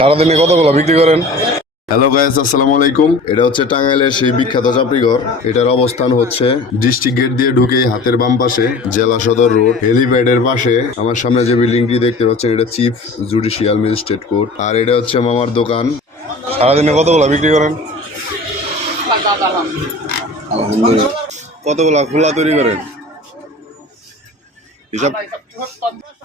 সারাদিনে কতগুলো বিক্রি করেন? হ্যালো গাইস আসসালামু আলাইকুম। এটা হচ্ছে টাঙ্গাইলের সেই বিখ্যাত চাপড়িঘর এটার অবস্থান হচ্ছে ডিস্ট্রিক্ট গেট দিয়ে ঢুকে হাতের বাম পাশে জেলা সদর রোড হেলিপ্যাডের পাশে। আমার সামনে যে বিল্ডিংটি দেখতে পাচ্ছেন এটা চিফ জুডিশিয়াল ম্যাজিস্ট্রেট কোর্ট। আর এটা হচ্ছে মামার দোকান। সারাদিনে কতগুলো বিক্রি করেন? কতগুলা খোলা তৈরি করেন? হিসাব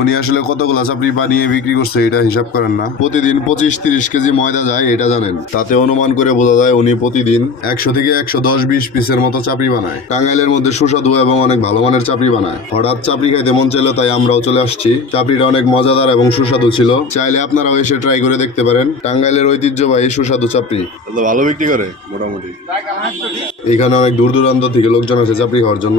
উনি আসলে কতগুলা চাপড়ি বানিয়ে বিক্রি করছে এটা হিসাব করেন না। প্রতিদিন পঁচিশ তিরিশ কেজি ময়দা যায় এটা জানেন। তাতে অনুমান করে বোঝা যায় উনি প্রতিদিন একশো থেকে একশো দশ বিশ পিসের মতো চাপড়ি বানায়। টাঙ্গাইলের মধ্যে সুস্বাদু এবং অনেক ভালো মানের চাপড়ি বানায়। হঠাৎ চাপড়ি খাইতে মন চাইলো তাই আমরাও চলে আসছি। চাপড়িটা অনেক মজাদার এবং সুস্বাদু ছিল। চাইলে আপনারাও এসে ট্রাই করে দেখতে পারেন। টাঙ্গাইলের ঐতিহ্যবাহী সুস্বাদু চাপড়ি। ভালো বিক্রি করে মোটামুটি। এখানে অনেক দূর দূরান্ত থেকে লোকজন আছে চাপড়ি খাওয়ার জন্য।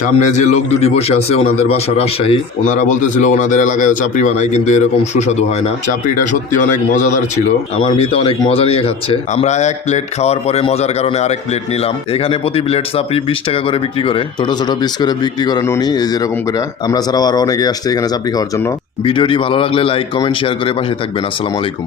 সামনে যে লোক দুটি বসে আছে, ওনাদের বাসা রাজশাহী, ওনারা বলতেছিল ওনাদের এলাকায় চাপড়ি বানায়, কিন্তু এরকম সুস্বাদু হয় না। চাপড়িটা সত্যি অনেক মজাদার ছিল। আমার মিতা অনেক মজা নিয়ে খাচ্ছে। আমরা এক প্লেট খাওয়ার পরে মজার কারণে আরেক প্লেট নিলাম। এখানে প্রতি প্লেট চাপড়ি বিশ টাকা করে বিক্রি করে। ছোট ছোট পিস করে বিক্রি করেন উনি, এই যেরকম করে। আমরা ছাড়াও আরও অনেকে আসছে এখানে চাপড়ি খাওয়ার জন্য। ভিডিওটি ভালো লাগলে লাইক কমেন্ট শেয়ার করে পাশে থাকবেন। আসসালামু আলাইকুম।